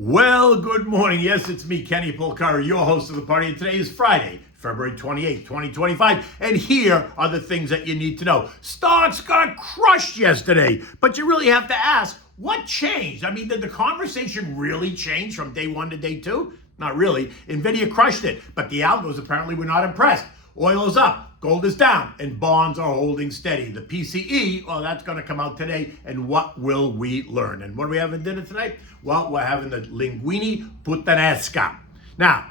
Well, good morning. Yes, it's me, Kenny Polcari, your host of the party. And today is Friday, February 28th, 2025. And here are the things that you need to know. Stocks got crushed yesterday, but you really have to ask, what changed? I mean, did the conversation really change from day one to day two? Not really. Nvidia crushed it, but the algos apparently were not impressed. Oil is up, gold is down, and bonds are holding steady. The PCE, well, that's going to come out today, and what will we learn? And what do we have in dinner tonight? Well, we're having the Linguini puttanesca. Now,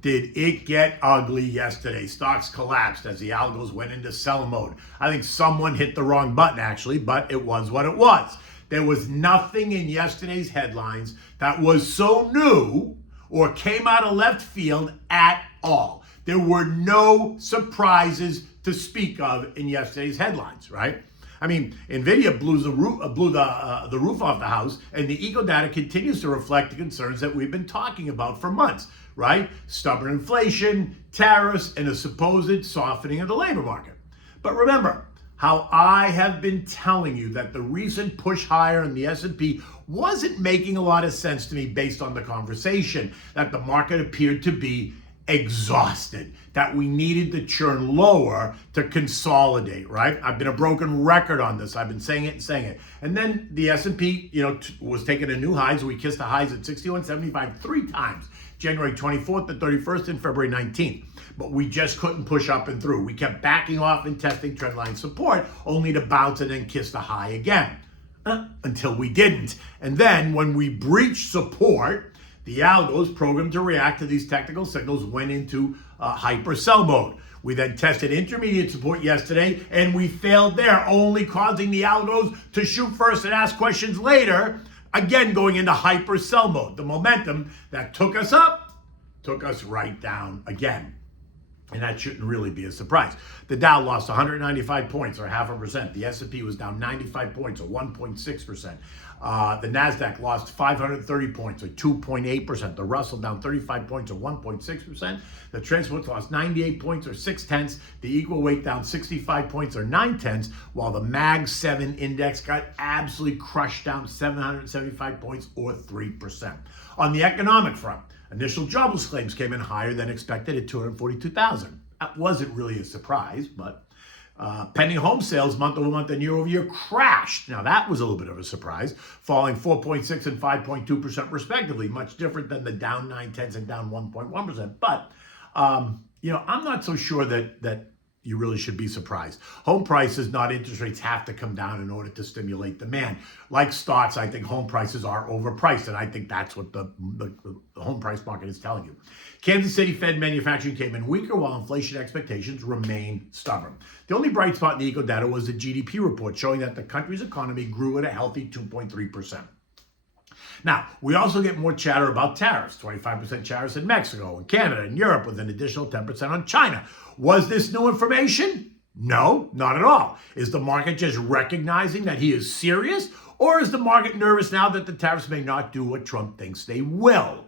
did it get ugly yesterday? Stocks collapsed as the algos went into sell mode. I think someone hit the wrong button, actually, but it was what it was. There was nothing in yesterday's headlines that was so new or came out of left field at all. There were no surprises to speak of in yesterday's headlines, right? I mean, Nvidia blew the roof off the house, and the eco data continues to reflect the concerns that we've been talking about for months, right? Stubborn inflation, tariffs, and a supposed softening of the labor market. But remember how I have been telling you that the recent push higher in the S&P wasn't making a lot of sense to me based on the conversation, that the market appeared to be exhausted, that we needed to churn lower to consolidate, right? I've been a broken record on this. I've been saying it and saying it. And then the S&P, was taking a new highs. We kissed the highs at 61.75 three times, January 24th, the 31st, and February 19th. But we just couldn't push up and through. We kept backing off and testing trendline support, only to bounce and then kiss the high again, until we didn't. And then when we breached support, the algos, programmed to react to these technical signals, went into hyper sell mode. We then tested intermediate support yesterday, and we failed there, only causing the algos to shoot first and ask questions later, again going into hyper sell mode. The momentum that took us up took us right down again. And that shouldn't really be a surprise. The Dow lost 195 points, or 0.5%. The S&P was down 95 points, or 1.6%. The Nasdaq lost 530 points, or 2.8%. The Russell down 35 points, or 1.6%. The transports lost 98 points, or 0.6. The equal weight down 65 points, or 0.9. While the Mag 7 index got absolutely crushed, down 775 points, or 3%. On the economic front, initial jobless claims came in higher than expected at 242,000. That wasn't really a surprise, but pending home sales month over month and year over year crashed. Now that was a little bit of a surprise, falling 4.6 and 5.2% respectively, much different than the down 0.9 and down 1.1%. But I'm not so sure that you really should be surprised. Home prices, not interest rates, have to come down in order to stimulate demand. Like stocks, I think home prices are overpriced, and I think that's what the home price market is telling you. Kansas City Fed manufacturing came in weaker, while inflation expectations remain stubborn. The only bright spot in the eco data was the GDP report, showing that the country's economy grew at a healthy 2.3%. Now, we also get more chatter about tariffs, 25% tariffs in Mexico and Canada and Europe, with an additional 10% on China. Was this new information? No, not at all. Is the market just recognizing that he is serious? Or is the market nervous now that the tariffs may not do what Trump thinks they will?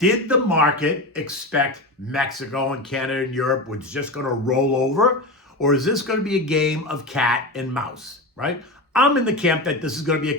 Did the market expect Mexico and Canada and Europe was just going to roll over? Or is this going to be a game of cat and mouse, right? I'm in the camp that this is going to be a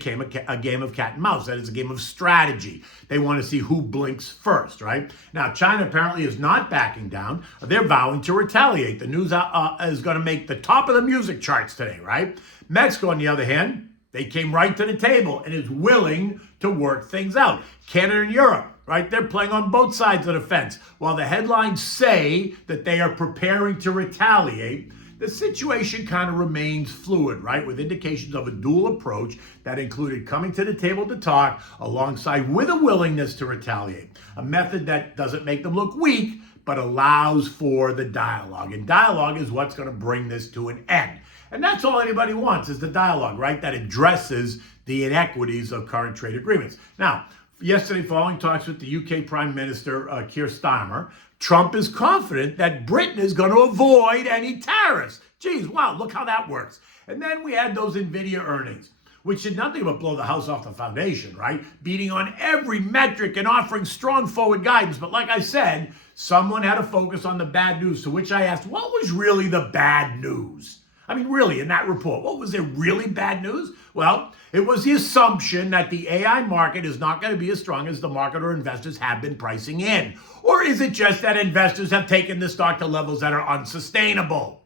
game of cat and mouse. That is a game of strategy. They want to see who blinks first, right? Now, China apparently is not backing down. They're vowing to retaliate. The news is going to make the top of the music charts today, right? Mexico, on the other hand, they came right to the table and is willing to work things out. Canada and Europe, right? They're playing on both sides of the fence. While the headlines say that they are preparing to retaliate, the situation kind of remains fluid, right? With indications of a dual approach that included coming to the table to talk alongside with a willingness to retaliate. A method that doesn't make them look weak, but allows for the dialogue. And dialogue is what's going to bring this to an end. And that's all anybody wants, is the dialogue, right? That addresses the inequities of current trade agreements. Now, yesterday, following talks with the UK Prime Minister, Keir Starmer, Trump is confident that Britain is going to avoid any tariffs. Geez, wow, look how that works. And then we had those Nvidia earnings, which did nothing but blow the house off the foundation, right? Beating on every metric and offering strong forward guidance. But like I said, someone had to focus on the bad news, to which I asked, what was really the bad news? I mean, really, in that report, what was there really bad news? Well, it was the assumption that the AI market is not going to be as strong as the market or investors have been pricing in. Or is it just that investors have taken the stock to levels that are unsustainable?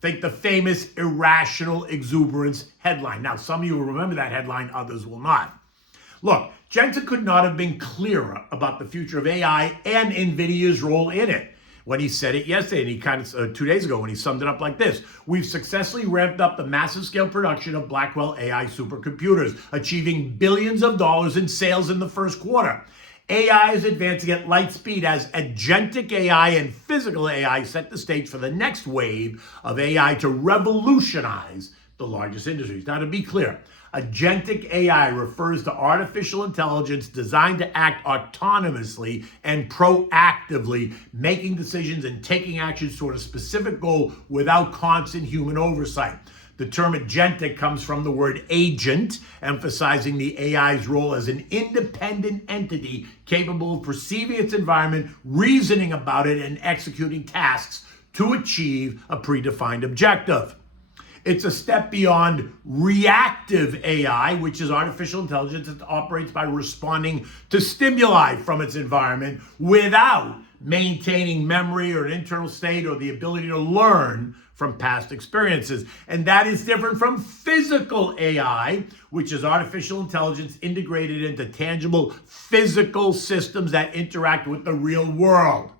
Think the famous irrational exuberance headline. Now, some of you will remember that headline, others will not. Look, Jensen could not have been clearer about the future of AI and NVIDIA's role in it when he said it yesterday, and he kind of 2 days ago when he summed it up like this. We've successfully ramped up the massive scale production of Blackwell AI supercomputers, achieving billions of dollars in sales in the first quarter. AI is advancing at light speed as agentic AI and physical AI set the stage for the next wave of AI to revolutionize the largest industries. Now, to be clear, agentic AI refers to artificial intelligence designed to act autonomously and proactively, making decisions and taking actions toward a specific goal without constant human oversight. The term agentic comes from the word agent, emphasizing the AI's role as an independent entity capable of perceiving its environment, reasoning about it, and executing tasks to achieve a predefined objective. It's a step beyond reactive AI, which is artificial intelligence that operates by responding to stimuli from its environment without maintaining memory or an internal state or the ability to learn from past experiences. And that is different from physical AI, which is artificial intelligence integrated into tangible physical systems that interact with the real world.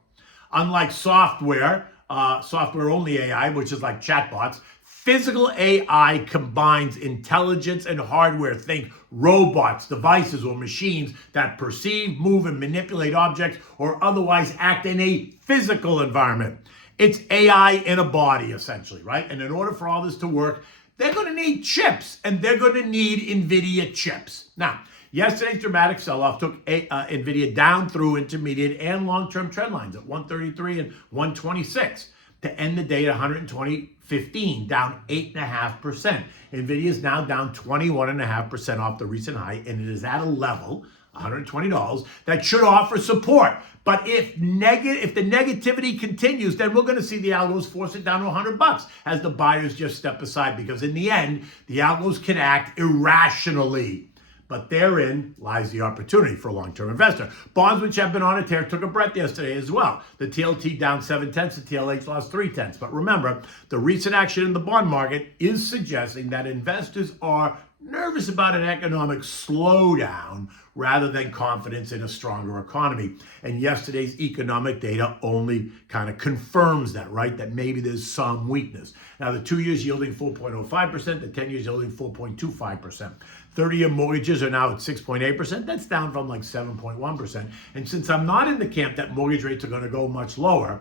Unlike software-only AI, which is like chatbots, physical AI combines intelligence and hardware. Think robots, devices, or machines that perceive, move, and manipulate objects or otherwise act in a physical environment. It's AI in a body, essentially, right? And in order for all this to work, they're going to need chips, and they're going to need Nvidia chips. Now, yesterday's dramatic sell-off took Nvidia down through intermediate and long-term trend lines at 133 and 126 to end the day at 120.15, down 8.5%. Nvidia is now down 21.5% off the recent high, and it is at a level, $120, that should offer support. But if the negativity continues, then we're going to see the algos force it down to $100 as the buyers just step aside, because in the end, the algos can act irrationally. But therein lies the opportunity for a long-term investor. Bonds, which have been on a tear, took a breath yesterday as well. The TLT down 0.7, the TLH lost 0.3. But remember, the recent action in the bond market is suggesting that investors are nervous about an economic slowdown rather than confidence in a stronger economy. And yesterday's economic data only kind of confirms that, right? That maybe there's some weakness. Now, the 2 years yielding 4.05%, the 10 years yielding 4.25%. 30-year mortgages are now at 6.8%. That's down from like 7.1%. And since I'm not in the camp that mortgage rates are going to go much lower,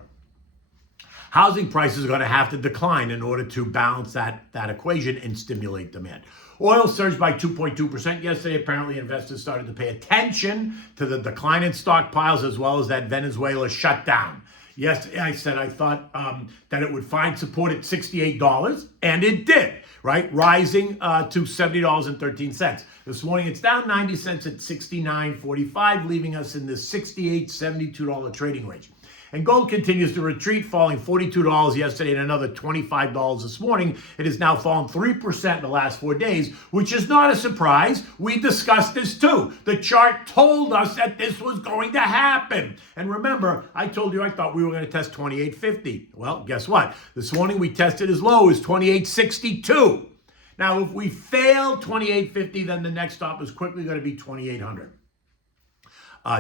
housing prices are going to have to decline in order to balance that equation and stimulate demand. Oil surged by 2.2% yesterday. Apparently, investors started to pay attention to the decline in stockpiles as well as that Venezuela shutdown. Yesterday, I said I thought that it would find support at $68, and it did, right? Rising to $70.13. This morning, it's down 90 cents at $69.45, leaving us in the $68, $72 trading range. And gold continues to retreat, falling $42 yesterday and another $25 this morning. It has now fallen 3% in the last 4 days, which is not a surprise. We discussed this too. The chart told us that this was going to happen. And remember, I told you I thought we were going to test 28.50. Well, guess what? This morning we tested as low as 28.62. Now, if we fail 28.50, then the next stop is quickly going to be 2800.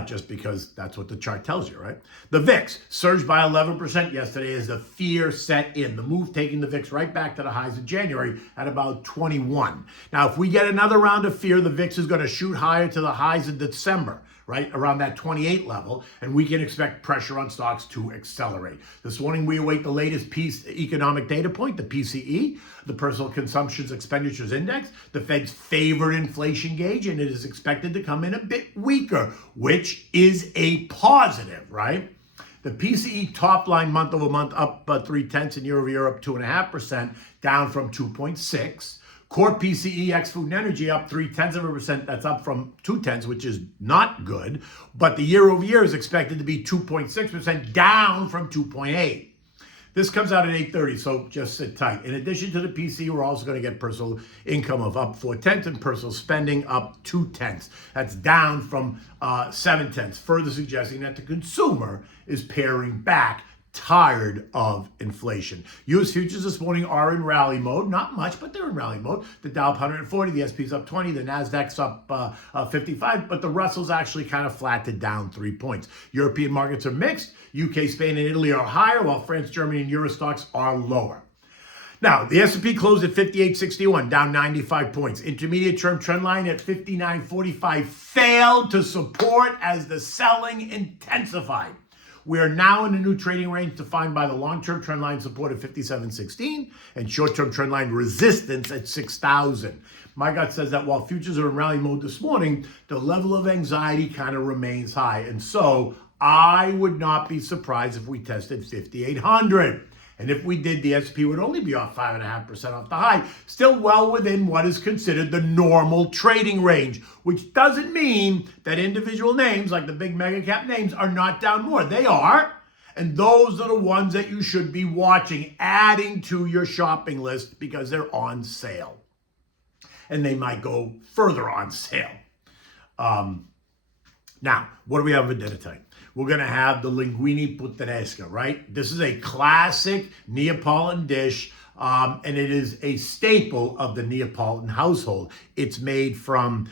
Just because that's what the chart tells you, right? The VIX surged by 11% yesterday as the fear set in. The move taking the VIX right back to the highs of January at about 21. Now, if we get another round of fear, the VIX is going to shoot higher to the highs of December, right? Around that 28 level, and we can expect pressure on stocks to accelerate. This morning, we await the latest economic data point, the PCE, the Personal Consumption Expenditures Index, the Fed's favorite inflation gauge, and it is expected to come in a bit weaker, which is a positive, right? The PCE top line month over month up 0.3 and year over year up 2.5%, down from 2.6. Core PCE ex food and energy up 0.3%. That's up from 0.2, which is not good. But the year over year is expected to be 2.6%, down from 2.8. This comes out at 8:30, so just sit tight. In addition to the PC, we're also going to get personal income of up 0.4 and personal spending up 0.2. That's down from 0.7, further suggesting that the consumer is paring back, tired of inflation. U.S. futures this morning are in rally mode. Not much, but they're in rally mode. The Dow up 140, the S&P's up 20, the Nasdaq's up 55, but the Russell's actually kind of flat to down 3 points. European markets are mixed. UK, Spain, and Italy are higher, while France, Germany, and Euro stocks are lower. Now, the S&P closed at 58.61, down 95 points. Intermediate term trend line at 59.45 failed to support as the selling intensified. We are now in a new trading range defined by the long-term trend line support at 57.16 and short-term trend line resistance at 6,000. My gut says that while futures are in rally mode this morning, the level of anxiety kind of remains high. And so I would not be surprised if we tested 5,800. And if we did, the S&P would only be off 5.5% off the high, still well within what is considered the normal trading range, which doesn't mean that individual names, like the big mega cap names, are not down more. They are. And those are the ones that you should be watching, adding to your shopping list because they're on sale. And they might go further on sale. Now, what do we have for dinner tonight? We're going to have the Linguini puttanesca, right? This is a classic Neapolitan dish, and it is a staple of the Neapolitan household. It's made from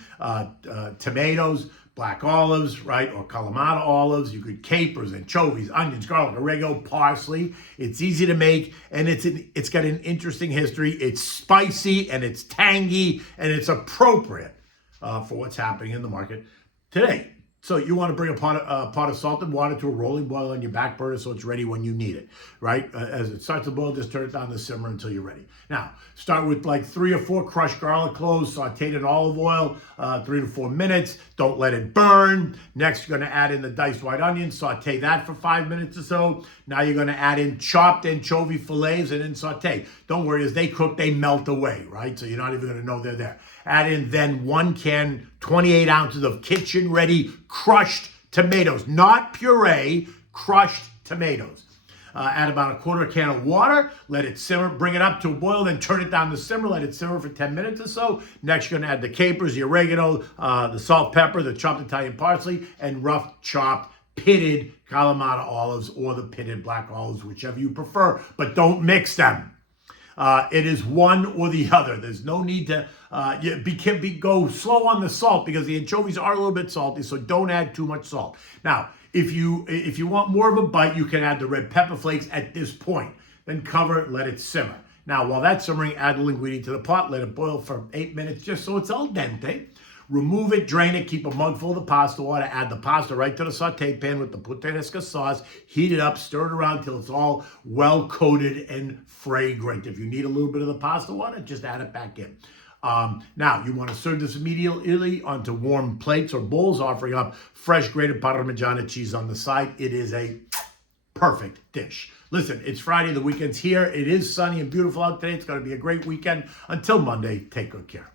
tomatoes, black olives, right, or Kalamata olives. You could capers, anchovies, onions, garlic, oregano, parsley. It's easy to make, and it's got an interesting history. It's spicy, and it's tangy, and it's appropriate for what's happening in the market today. So you want to bring a pot of salted water to a rolling boil on your back burner so it's ready when you need it, right? As it starts to boil, just turn it down to simmer until you're ready. Now, start with like 3 or 4 crushed garlic cloves, sauteed in olive oil, 3 to 4 minutes. Don't let it burn. Next, you're going to add in the diced white onion, saute that for 5 minutes or so. Now you're going to add in chopped anchovy fillets and then saute. Don't worry, as they cook, they melt away, right? So you're not even going to know they're there. Add in then 1 can, 28 ounces of kitchen-ready crushed tomatoes, not puree, crushed tomatoes. Add about 1/4 can of water, let it simmer, bring it up to a boil, then turn it down to simmer, let it simmer for 10 minutes or so. Next, you're going to add the capers, the oregano, the salt, pepper, the chopped Italian parsley, and rough chopped pitted Kalamata olives or the pitted black olives, whichever you prefer, but don't mix them. It is one or the other. There's no need to go slow on the salt because the anchovies are a little bit salty, so don't add too much salt. Now, if you want more of a bite, you can add the red pepper flakes at this point. Then cover it, let it simmer. Now, while that's simmering, add the linguine to the pot, let it boil for 8 minutes just so it's al dente. Remove it, drain it, keep a mug full of the pasta water, add the pasta right to the saute pan with the puttanesca sauce, heat it up, stir it around till it's all well coated and fragrant. If you need a little bit of the pasta water, just add it back in. Now, you want to serve this immediately onto warm plates or bowls, offering up fresh grated Parmigiana cheese on the side. It is a perfect dish. Listen, it's Friday, the weekend's here. It is sunny and beautiful out today. It's going to be a great weekend. Until Monday, take good care.